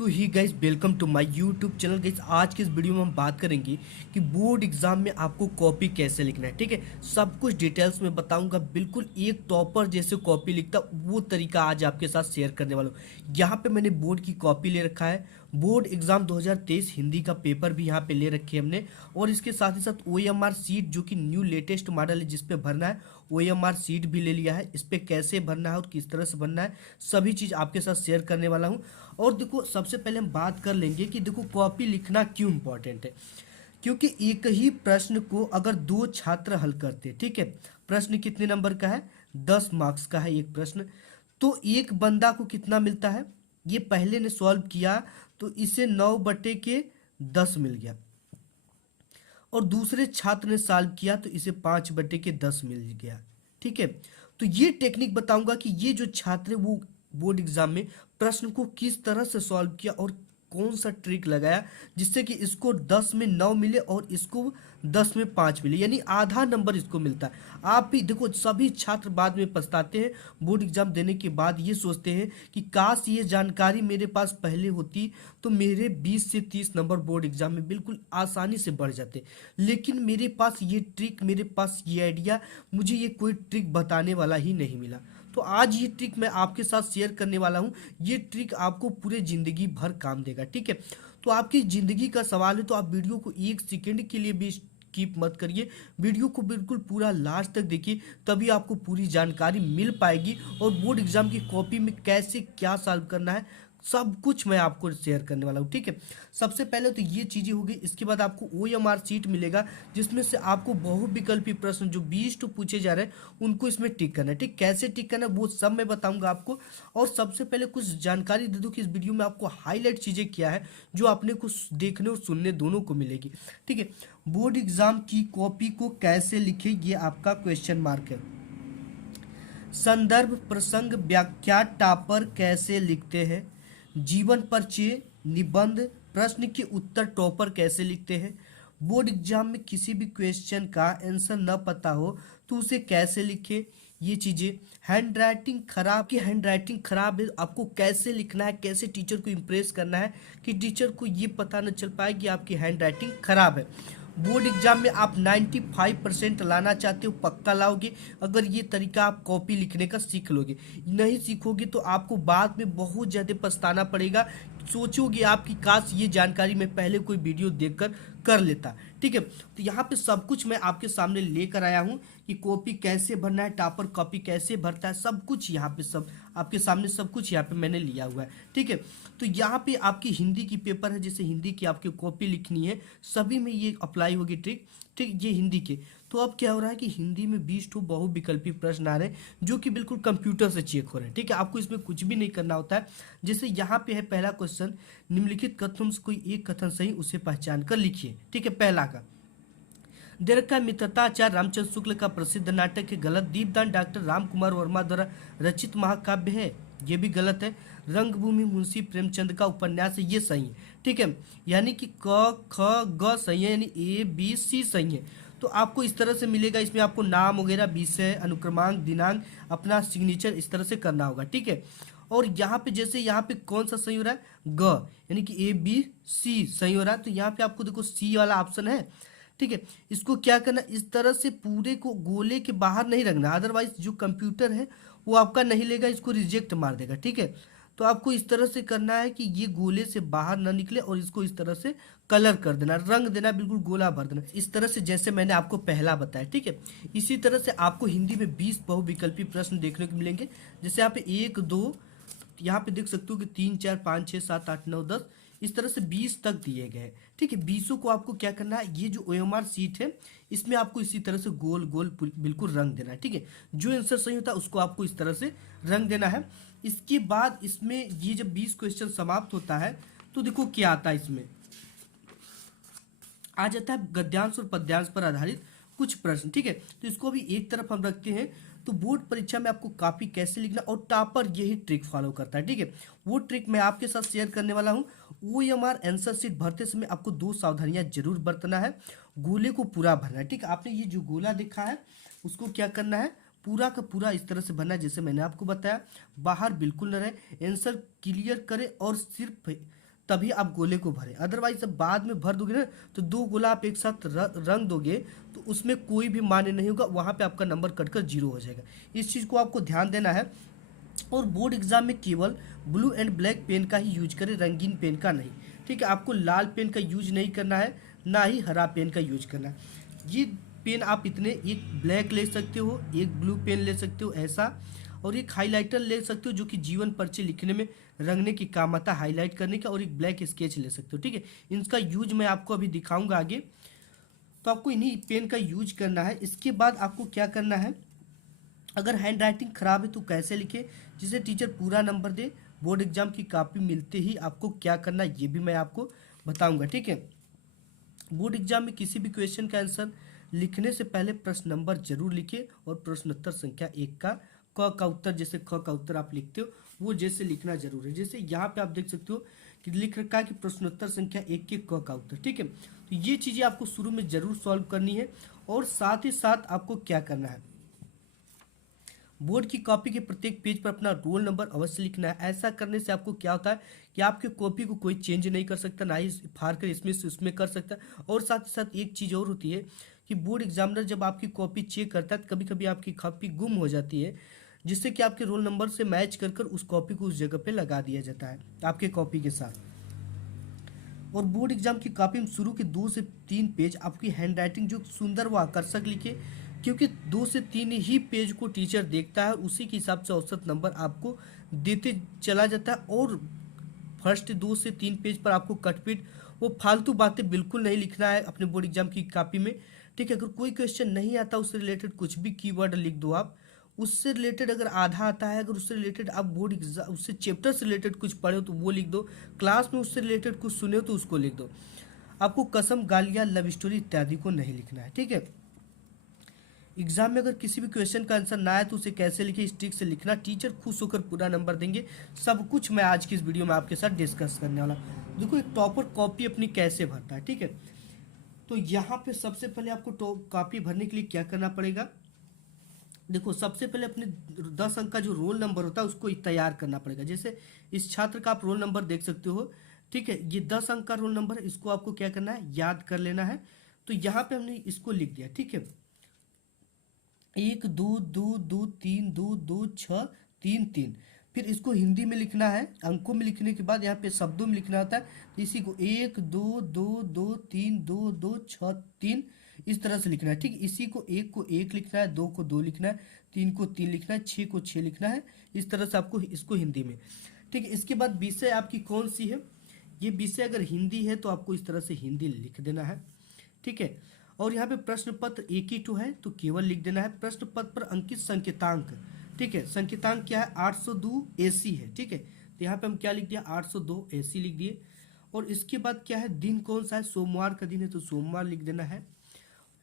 So hi guys welcome to my YouTube channel. Guys आज के इस वीडियो में हम बात करेंगे कि बोर्ड एग्जाम में आपको कॉपी कैसे लिखना है। ठीक है, सब कुछ डिटेल्स में बताऊंगा। बिल्कुल एक टॉपर जैसे कॉपी लिखता वो तरीका आज आपके साथ शेयर करने वाला हूँ। यहाँ पे मैंने बोर्ड की कॉपी ले रखा है। बोर्ड एग्जाम 2023 हिंदी का पेपर भी यहाँ पे ले रखी है हमने, और इसके साथ ही साथ OMR सीट जो कि न्यू लेटेस्ट मॉडल है जिसपे भरना है, OMR सीट भी ले लिया है। इस पे कैसे भरना है और किस तरह से भरना है सभी चीज़ आपके साथ शेयर करने वाला हूँ। और देखो, सबसे पहले हम बात कर लेंगे कि देखो कॉपी लिखना क्यों इंपॉर्टेंट है। क्योंकि एक ही प्रश्न को अगर दो छात्र हल करते, ठीक है, प्रश्न कितने नंबर का है, 10 मार्क्स का है एक प्रश्न, तो एक बंदा को कितना मिलता है, ये पहले ने सॉल्व किया तो इसे 9/10 मिल गया, और दूसरे छात्र ने सॉल्व किया तो इसे 5/10 मिल गया। ठीक है, तो ये टेक्निक बताऊंगा कि ये जो छात्र है वो बोर्ड एग्जाम में प्रश्न को किस तरह से सॉल्व किया और कौन सा ट्रिक लगाया जिससे कि इसको 10 में 9 मिले और इसको 10 में 5 मिले, यानी आधा नंबर इसको मिलता है। आप भी देखो, सभी छात्र बाद में पछताते हैं, बोर्ड एग्जाम देने के बाद ये सोचते हैं कि काश ये जानकारी मेरे पास पहले होती तो मेरे 20 से 30 नंबर बोर्ड एग्जाम में बिल्कुल आसानी से बढ़ जाते। लेकिन मेरे पास ये ट्रिक, मेरे पास ये आइडिया, मुझे ये कोई ट्रिक बताने वाला ही नहीं मिला। तो आज ये ट्रिक मैं आपके साथ शेयर करने वाला हूँ। ये ट्रिक आपको पूरे ज़िंदगी भर काम देगा। ठीक है, तो आपकी ज़िंदगी का सवाल है तो आप वीडियो को 1 सेकंड के लिए भी स्किप मत करिए, वीडियो को बिल्कुल पूरा लास्ट तक देखिए, तभी आपको पूरी जानकारी मिल पाएगी। और बोर्ड एग्जाम की कॉपी में कैसे क्या सॉल्व करना है सब कुछ मैं आपको शेयर करने वाला हूँ। ठीक है, सबसे पहले तो ये चीज़ें होगी। इसके बाद आपको OMR सीट मिलेगा जिसमें से आपको बहुविकल्पी प्रश्न जो 20 तो पूछे जा रहे हैं उनको इसमें टिक करना है। ठीक, कैसे टिक करना है वो सब मैं बताऊंगा आपको। और सबसे पहले कुछ जानकारी दे दूँ कि इस वीडियो में आपको हाईलाइट चीज़ें क्या है जो आपने कुछ देखने और सुनने दोनों को मिलेगी। ठीक है, बोर्ड एग्जाम की कॉपी को कैसे लिखे ये आपका क्वेश्चन मार्क है। संदर्भ, प्रसंग, व्याख्या टॉपर कैसे लिखते हैं। जीवन परिचय, निबंध, प्रश्न के उत्तर टॉपर कैसे लिखते हैं। बोर्ड एग्जाम में किसी भी क्वेश्चन का आंसर न पता हो तो उसे कैसे लिखें, ये चीज़ें। हैंड राइटिंग खराब, की हैंड राइटिंग खराब है, आपको कैसे लिखना है, कैसे टीचर को इम्प्रेस करना है कि टीचर को ये पता न चल पाए कि आपकी हैंड राइटिंग खराब है। बोर्ड एग्जाम में आप 95% लाना चाहते हो, पक्का लाओगे अगर ये तरीका आप कॉपी लिखने का सीख लोगे। नहीं सीखोगे तो आपको बाद में बहुत ज़्यादा पछताना पड़ेगा। सोचोगे आपकी काश ये जानकारी मैं पहले कोई वीडियो देखकर कर लेता। ठीक है, तो यहाँ पे सब कुछ मैं आपके सामने लेकर आया हूँ कि कॉपी कैसे भरना है, टॉपर कॉपी कैसे भरता है, सब कुछ यहाँ पे सब आपके सामने सब कुछ यहाँ पे मैंने लिया हुआ है। ठीक है, तो यहाँ पे आपकी हिंदी की पेपर है, जैसे हिंदी की आपकी कॉपी लिखनी है, सभी में ये अप्लाई होगी ट्रिक। ठीक, ये हिंदी के, तो अब क्या हो रहा है कि हिंदी में 20 ठो बहुविकल्पी प्रश्न आ रहे हैं जो कि बिल्कुल कंप्यूटर से चेक हो रहे हैं। ठीक है, आपको इसमें कुछ भी नहीं करना होता है। जैसे यहाँ पे है पहला क्वेश्चन, निम्नलिखित कथनों से कोई एक कथन सही उसे पहचान कर लिखिए। ठीक है, पहला का दे रखा है मित्रताचार्य रामचंद्र शुक्ल का प्रसिद्ध नाटक है, गलत। दीपदान डॉक्टर राम कुमार वर्मा द्वारा रचित महाकाव्य है, ये भी गलत है। रंगभूमि मुंशी प्रेमचंद का उपन्यास है, ये सही है। ठीक है, यानी कि क ख ग सही है, यानी ABC सही है। तो आपको इस तरह से मिलेगा, इसमें आपको नाम वगैरह, विषय, अनुक्रमांक, दिनांक, अपना सिग्नेचर इस तरह से करना होगा। ठीक है, और यहाँ पे जैसे यहाँ पे कौन सा सही हो रहा है, ग, यानी कि ABC सही हो रहा है, तो यहाँ पे आपको देखो C वाला ऑप्शन है। ठीक है, इसको क्या करना, इस तरह से पूरे को गोले के बाहर नहीं रखना, अदरवाइज जो कंप्यूटर है वो आपका नहीं लेगा, इसको रिजेक्ट मार देगा। ठीक है, तो आपको इस तरह से करना है कि ये गोले से बाहर ना निकले और इसको इस तरह से कलर कर देना, रंग देना, बिल्कुल गोला भर देना इस तरह से, जैसे मैंने आपको पहला बताया। ठीक है, इसी तरह से आपको हिंदी में 20 बहुविकल्पी प्रश्न देखने को मिलेंगे। जैसे यहाँ पे 1 2, यहाँ पे देख सकते हो कि 3 4 5 6 7 8 9 10, इस तरह से 20 तक दिए गए हैं। ठीक है, 20 को आपको क्या करना है, ये जो OMR सीट है इसमें आपको इसी तरह से गोल गोल बिल्कुल रंग देना है। ठीक है, जो आंसर सही होता है उसको आपको इस तरह से रंग देना है। इसके बाद इसमें ये जब 20 क्वेश्चन समाप्त होता है तो देखो क्या आता है, इसमें आ जाता है गद्यांश और पद्यांश पर आधारित कुछ प्रश्न। ठीक है, तो इसको भी एक तरफ हम रखते हैं। तो बोर्ड परीक्षा में आपको कॉपी कैसे लिखना, और टॉपर यही ट्रिक फॉलो करता है। ठीक है, वो ट्रिक मैं आपके साथ शेयर करने वाला हूँ। OMR आंसर शीट भरते समय आपको 2 सावधानियां जरूर बरतना है। गोले को पूरा भरना है। ठीक है, आपने ये जो गोला देखा है उसको क्या करना है, पूरा का पूरा इस तरह से भरना है जैसे मैंने आपको बताया, बाहर बिल्कुल न रहे, आंसर क्लियर करें और सिर्फ तभी आप गोले को भरें, अदरवाइज जब बाद में भर दोगे ना तो दो गोला आप एक साथ रंग दोगे तो उसमें कोई भी मान्य नहीं होगा, वहाँ पे आपका नंबर कटकर 0 हो जाएगा। इस चीज़ को आपको ध्यान देना है। और बोर्ड एग्जाम में केवल ब्लू एंड ब्लैक पेन का ही यूज करें, रंगीन पेन का नहीं, ठीक है। आपको लाल पेन का यूज नहीं करना है, ना ही हरा पेन का यूज करना है। ये पेन आप इतने, एक ब्लैक ले सकते हो, एक ब्लू पेन ले सकते हो ऐसा, और एक हाइलाइटर ले सकते हो जो कि जीवन परिचय लिखने में रंगने की काम आता है, हाईलाइट करने का, और एक ब्लैक स्केच ले सकते हो, ठीक है। इनका यूज मैं आपको अभी दिखाऊंगा आगे। तो आपको इन्हीं पेन का यूज करना है। इसके बाद आपको क्या करना है, अगर हैंड राइटिंग खराब है तो कैसे लिखे जिसे टीचर पूरा नंबर दे, बोर्ड एग्जाम की कॉपी मिलते ही आपको क्या करना है ये भी मैं आपको बताऊंगा, ठीक है। बोर्ड एग्जाम में किसी भी क्वेश्चन का आंसर लिखने से पहले प्रश्न नंबर जरूर लिखिए, और प्रश्नोत्तर संख्या 1 का क का उत्तर, जैसे ख का उत्तर आप लिखते हो वो जैसे लिखना जरूर है। जैसे यहाँ पे आप देख सकते हो कि लिख रखा है कि प्रश्नोत्तर संख्या 1 के क का उत्तर, ठीक है। तो ये चीज़ें आपको शुरू में जरूर सॉल्व करनी है, और साथ ही साथ आपको क्या करना है, बोर्ड की कॉपी के प्रत्येक पेज पर अपना रोल नंबर अवश्य लिखना है। ऐसा करने से आपको क्या होता है कि आपके कॉपी को कोई चेंज नहीं कर सकता, ना ही फाड़ कर इसमें से उसमें कर सकता। और साथ ही साथ एक चीज़ और होती है कि बोर्ड एग्जामिनर जब आपकी कॉपी चेक करता है, कभी कभी आपकी कॉपी गुम हो जाती है, जिससे कि आपके रोल नंबर से मैच कर कर उस कॉपी को उस जगह पे लगा दिया जाता है आपके कॉपी के साथ। और बोर्ड एग्जाम की कॉपी में शुरू के 2 से 3 पेज आपकी हैंड राइटिंग जो सुंदर व आकर्षक लिखे, क्योंकि 2 से 3 ही पेज को टीचर देखता है, उसी के हिसाब से औसत नंबर आपको देते चला जाता है। और फर्स्ट 2 से 3 पेज पर आपको कटपीट वो फालतू बातें बिल्कुल नहीं लिखना है अपने बोर्ड एग्जाम की कॉपी में, ठीक है। अगर कोई क्वेश्चन नहीं आता उससे रिलेटेड कुछ भी कीवर्ड लिख दो आप, उससे रिलेटेड अगर आधा आता है, अगर उससे रिलेटेड आप बोर्ड एग्जाम उससे चैप्टर से रिलेटेड कुछ पढ़े हो तो वो लिख दो, क्लास में उससे रिलेटेड कुछ सुने हो तो उसको लिख दो। आपको कसम, गालियाँ, लव स्टोरी इत्यादि को नहीं लिखना है, ठीक है। एग्जाम में अगर किसी भी क्वेश्चन का आंसर ना आए तो उसे कैसे लिखे, इस ट्रिक से लिखना, टीचर खुश होकर पूरा नंबर देंगे। सब कुछ मैं आज की इस वीडियो में आपके साथ डिस्कस करने वाला। देखो एक टॉपर कॉपी अपनी कैसे भरता है, ठीक है। तो यहाँ पे सबसे पहले आपको कॉपी भरने के लिए क्या करना पड़ेगा, देखो सबसे पहले अपने 10 अंक का जो रोल नंबर होता है उसको तैयार करना पड़ेगा। जैसे इस छात्र का आप रोल नंबर देख सकते हो, ठीक है। ये 10 अंक का रोल नंबर है, इसको आपको क्या करना है, याद कर लेना है। तो यहाँ पे हमने इसको लिख दिया, ठीक है। 1 2 2 2 3 2 2 6 3 3। फिर इसको हिंदी में लिखना है, अंकों में लिखने के बाद यहाँ पे शब्दों में लिखना होता है। तो इसी को 1 2 2 2 3 2 2 6 3 इस तरह से लिखना है, ठीक। इसी को 1 को 1 लिखना है, 2 को 2 लिखना है, 3 को 3 लिखना है, 6 को 6 लिखना है। इस तरह से आपको इसको हिंदी में, ठीक है। इसके बाद विषय आपकी कौन सी है, ये विषय अगर हिंदी है तो आपको इस तरह से हिंदी लिख देना है, ठीक है। और यहाँ पे प्रश्न पत्र एक ही टू है तो केवल लिख देना है। प्रश्न पत्र पर अंकित संकेतांक, ठीक है। संकेतांक क्या है, 802 AC है, ठीक है। तो यहाँ पे हम क्या लिख दिया, 802 AC लिख दिए। और इसके बाद क्या है, दिन कौन सा है, सोमवार का दिन है तो सोमवार लिख देना है।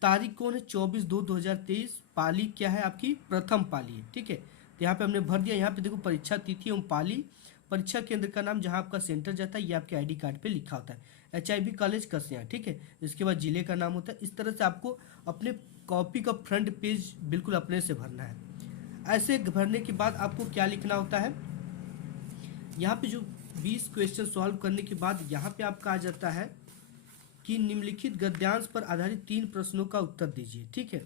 तारीख कौन है, 24/2/2023। पाली क्या है आपकी, प्रथम पाली है, ठीक है। तो यहाँ पे हमने भर दिया। यहाँ पे देखो परीक्षा तिथि एवं पाली, परीक्षा केंद्र का नाम जहाँ आपका सेंटर जाता है ये आपके ID कार्ड पे लिखा होता है, HIB कॉलेज कस्या, ठीक है। इसके बाद जिले का नाम होता है। इस तरह से आपको अपने कॉपी का फ्रंट पेज बिल्कुल अपने से भरना है। ऐसे भरने के बाद आपको क्या लिखना होता है, यहाँ पे जो 20 क्वेश्चन सॉल्व करने के बाद यहाँ पे आपका आ जाता है कि निम्नलिखित गद्यांश पर आधारित 3 प्रश्नों का उत्तर दीजिए, ठीक है।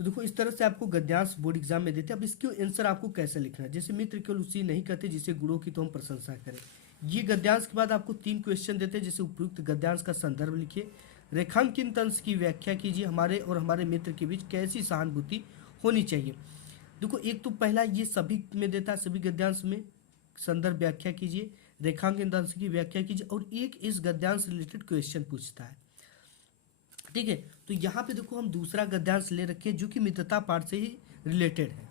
तो देखो इस तरह से आपको गद्यांश बोर्ड एग्जाम में देते हैं। अब इसके आंसर आपको कैसे लिखना है, जैसे मित्र केवल उसी नहीं कहते जिसे गुणों की तो हम प्रशंसा करें। ये गद्यांश के बाद आपको 3 क्वेश्चन देते हैं, जैसे उपयुक्त गद्यांश का संदर्भ लिखिए, रेखांकित अंश की व्याख्या कीजिए, हमारे और हमारे मित्र के बीच कैसी सहानुभूति होनी चाहिए। देखो एक तो पहला ये सभी में देता है, सभी गद्यांश में संदर्भ व्याख्या कीजिए, रेखांकित अंश की व्याख्या कीजिए, और एक इस गद्यांश से रिलेटेड क्वेश्चन पूछता है, ठीक है। तो यहाँ पे देखो हम दूसरा गद्यांश ले रखे हैं जो कि मित्रता पाठ से ही रिलेटेड है।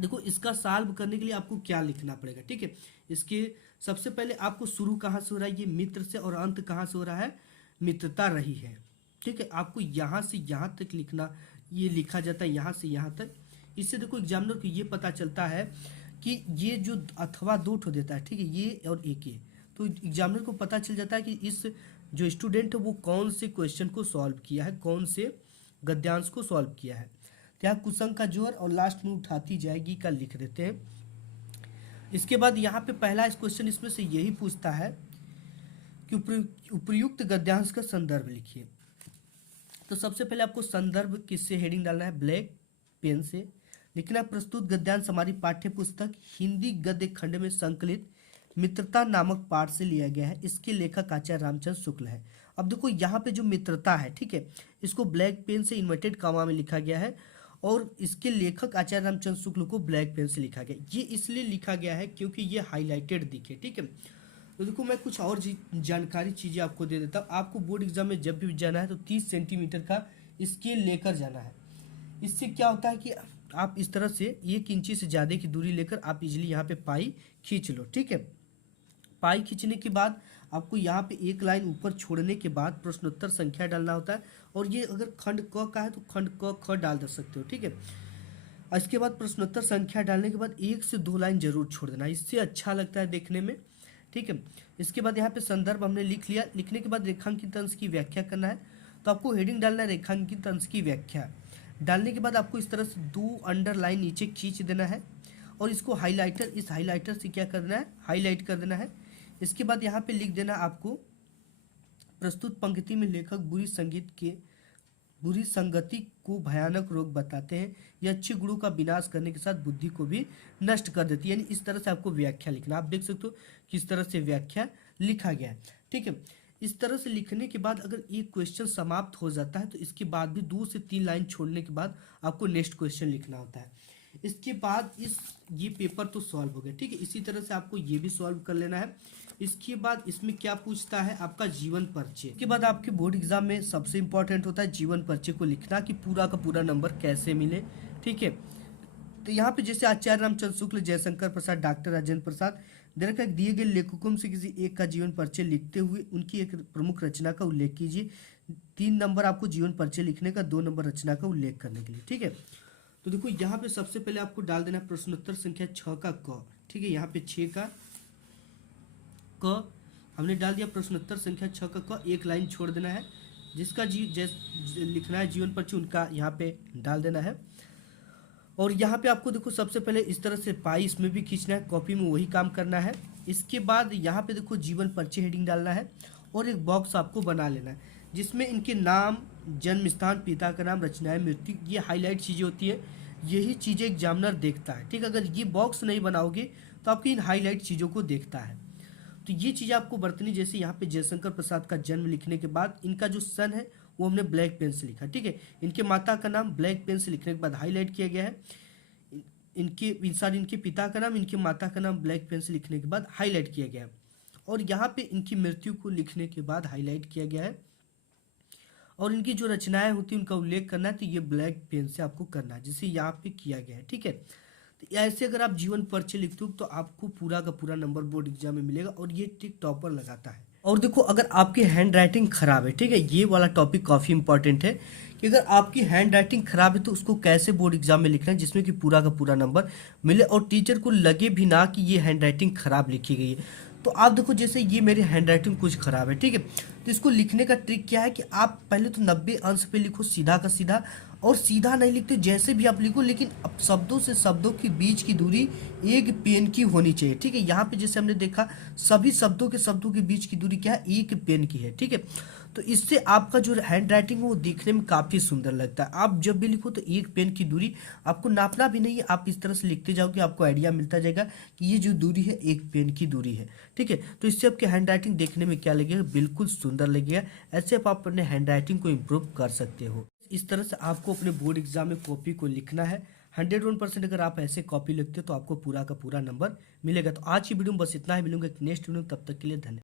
देखो इसका सॉल्व करने के लिए आपको क्या लिखना पड़ेगा, ठीक है। इसके सबसे पहले आपको शुरू कहाँ से हो रहा है, ये मित्र से, और अंत कहाँ से हो रहा है, मित्रता रही है, ठीक है। आपको यहाँ से यहाँ तक लिखना, ये लिखा जाता है यहाँ से यहाँ तक। इससे देखो एग्जामिनर को ये पता चलता है कि ये जो अथवा दो ठो देता है, ठीक है, ये और एक ये, तो एग्जामिनर को पता चल जाता है कि इस जो स्टूडेंट है वो कौन से क्वेश्चन को सॉल्व किया है, कौन से गद्यांश को सॉल्व किया है। तो यहाँ कुसंग का जोर और लास्ट में उठाती जाएगी का लिख देते हैं। इसके बाद यहाँ पे पहला इस क्वेश्चन इसमें से यही पूछता है कि उपयुक्त गद्यांश का संदर्भ लिखिए। तो सबसे पहले आपको संदर्भ किससे हेडिंग डालना है, ब्लैक पेन से लिखना है। प्रस्तुत गद्यांश हमारी पाठ्य पुस्तक हिंदी गद्य खंड में संकलित मित्रता नामक पाठ से लिया गया है। इसके लेखक आचार्य रामचंद्र शुक्ल है। अब देखो यहाँ पे जो मित्रता है, ठीक है, इसको ब्लैक पेन से इन्वर्टेड कॉमा में लिखा गया है और इसके लेखक आचार्य रामचंद्र शुक्ल को ब्लैक पेन से लिखा गया। ये इसलिए लिखा गया है क्योंकि ये हाईलाइटेड दिखे, ठीक है। तो देखो मैं कुछ और जानकारी चीज़ें आपको दे देता हूँ। आपको बोर्ड एग्जाम में जब भी जाना है तो 30 सेंटीमीटर का स्केल लेकर जाना है। इससे क्या होता है कि आप इस तरह से 1 इंची से ज़्यादा की दूरी लेकर आप इजीली यहाँ पे पाई खींच लो, ठीक है। पाई खींचने के बाद आपको यहाँ पे एक लाइन ऊपर छोड़ने के बाद प्रश्नोत्तर संख्या डालना होता है और ये अगर खंड क का है तो खंड क ख डाल दे सकते हो, ठीक है। इसके बाद प्रश्नोत्तर संख्या डालने के बाद 1 से 2 लाइन जरूर छोड़ देना, इससे अच्छा लगता है देखने में, ठीक है। इसके बाद यहाँ पे संदर्भ हमने लिख लिया। लिखने के बाद रेखांकित अंश की व्याख्या करना है। तो आपको हेडिंग डालना है रेखांकित अंश की व्याख्या। डालने के बाद आपको इस तरह से 2 अंडरलाइन नीचे खींच देना है और इसको हाईलाइटर, इस हाईलाइटर से क्या करना है, हाईलाइट कर देना है। इसके बाद यहाँ पे लिख देना आपको प्रस्तुत पंक्ति में लेखक बुरी संगति को भयानक रोग बताते हैं। यह अच्छे गुणों का विनाश करने के साथ बुद्धि को भी नष्ट कर देती है। यानी इस तरह से आपको व्याख्या लिखना। आप देख सकते हो किस तरह से व्याख्या लिखा गया है, ठीक है। इस तरह से लिखने के बाद अगर एक क्वेश्चन समाप्त हो जाता है तो इसके बाद भी 2 से 3 लाइन छोड़ने के बाद आपको नेक्स्ट क्वेश्चन लिखना होता है। इसके बाद ये पेपर तो सॉल्व हो गया, ठीक है। इसी तरह से आपको ये भी सॉल्व कर लेना है। इसके बाद इसमें क्या पूछता है, आपका जीवन परिचय। इसके बाद आपके बोर्ड एग्जाम में सबसे इंपॉर्टेंट होता है जीवन परिचय को लिखना कि पूरा का पूरा नंबर कैसे मिले, ठीक है। तो यहाँ पे जैसे आचार्य रामचंद्र शुक्ल, जयशंकर प्रसाद, डॉक्टर राजेंद्र प्रसाद दिए गए लेखकों में से किसी एक का जीवन परिचय लिखते हुए उनकी एक प्रमुख रचना का उल्लेख कीजिए। 3 नंबर आपको जीवन परिचय लिखने का, 2 नंबर रचना का उल्लेख करने के लिए, ठीक है। तो देखो यहाँ पे सबसे पहले आपको डाल देना प्रश्नोत्तर संख्या 6 का क, ठीक है। यहाँ पे 6 का क हमने डाल दिया। प्रश्नोत्तर संख्या 6 का क 1 लाइन छोड़ देना है। जिसका लिखना है जीवन परिचय उनका यहाँ पे डाल देना है। और यहाँ पे आपको देखो सबसे पहले इस तरह से पाई इसमें भी खींचना है, कॉपी में वही काम करना है। इसके बाद यहाँ पे देखो जीवन परिचय हेडिंग डालना है और एक बॉक्स आपको बना लेना है जिसमें इनके नाम, जन्म स्थान, पिता का नाम, रचनाएं, मृत्यु, ये हाईलाइट चीज़ें होती है। यही चीज़ें एग्जामिनर देखता है, ठीक है। अगर ये बॉक्स नहीं बनाओगे तो आपकी इन हाईलाइट चीज़ों को देखता है। तो ये चीज़ आपको बरतनी। जैसे यहाँ पे जयशंकर प्रसाद का जन्म लिखने के बाद इनका जो सन है वो हमने ब्लैक पेन से लिखा, ठीक है। इनके माता का नाम ब्लैक पेन से लिखने के बाद हाईलाइट किया गया है। इनके पिता का नाम, इनके माता का नाम ब्लैक पेन से लिखने के बाद हाईलाइट किया गया है। और यहाँ पे इनकी मृत्यु को लिखने के बाद हाईलाइट किया गया है। और इनकी जो रचनाएं होती हैं उनका उल्लेख करना है, तो ये ब्लैक पेन से आपको करना है, जिसे यहाँ पे किया गया है, ठीक है। तो ऐसे अगर आप जीवन परिचय लिखते हो तो आपको पूरा का पूरा नंबर बोर्ड एग्जाम में मिलेगा और ये टिक टॉपर लगाता है। और देखो अगर आपकी हैंड राइटिंग खराब है, ठीक है, ये वाला टॉपिक काफ़ी इंपॉर्टेंट है कि अगर आपकी हैंड राइटिंग खराब है तो उसको कैसे बोर्ड एग्जाम में लिखना है जिसमें कि पूरा का पूरा नंबर मिले और टीचर को लगे भी ना कि ये हैंड राइटिंग खराब लिखी गई है। तो आप देखो जैसे ये मेरी हैंड राइटिंग कुछ खराब है, ठीक है। तो इसको लिखने का ट्रिक क्या है कि आप पहले तो 90 अंश पे लिखो सीधा का सीधा, और सीधा नहीं लिखते जैसे भी आप लिखो, लेकिन अब शब्दों से शब्दों के बीच की दूरी 1 पेन की होनी चाहिए, ठीक है। यहाँ पे जैसे हमने देखा सभी शब्दों के बीच की दूरी क्या है, 1 पेन की है, ठीक है। तो इससे आपका जो हैंड राइटिंग है वो देखने में काफ़ी सुंदर लगता है। आप जब भी लिखो तो 1 पेन की दूरी आपको नापना भी नहीं है, आप इस तरह से लिखते जाओगे, आपको आइडिया मिलता जाएगा कि ये जो दूरी है 1 पेन की दूरी है, ठीक है। तो इससे आपकी हैंड राइटिंग देखने में क्या लगेगा, बिल्कुल सुंदर लगेगा। ऐसे आप अपने हैंड राइटिंग को इम्प्रूव कर सकते हो। इस तरह से आपको अपने बोर्ड एग्जाम में कॉपी को लिखना है। 101% अगर आप ऐसे कॉपी लिखते हो तो आपको पूरा का पूरा नंबर मिलेगा। तो आज की वीडियो में बस इतना ही, मिलूंगा एक नेक्स्ट वीडियो, तब तक के लिए धन्यवाद।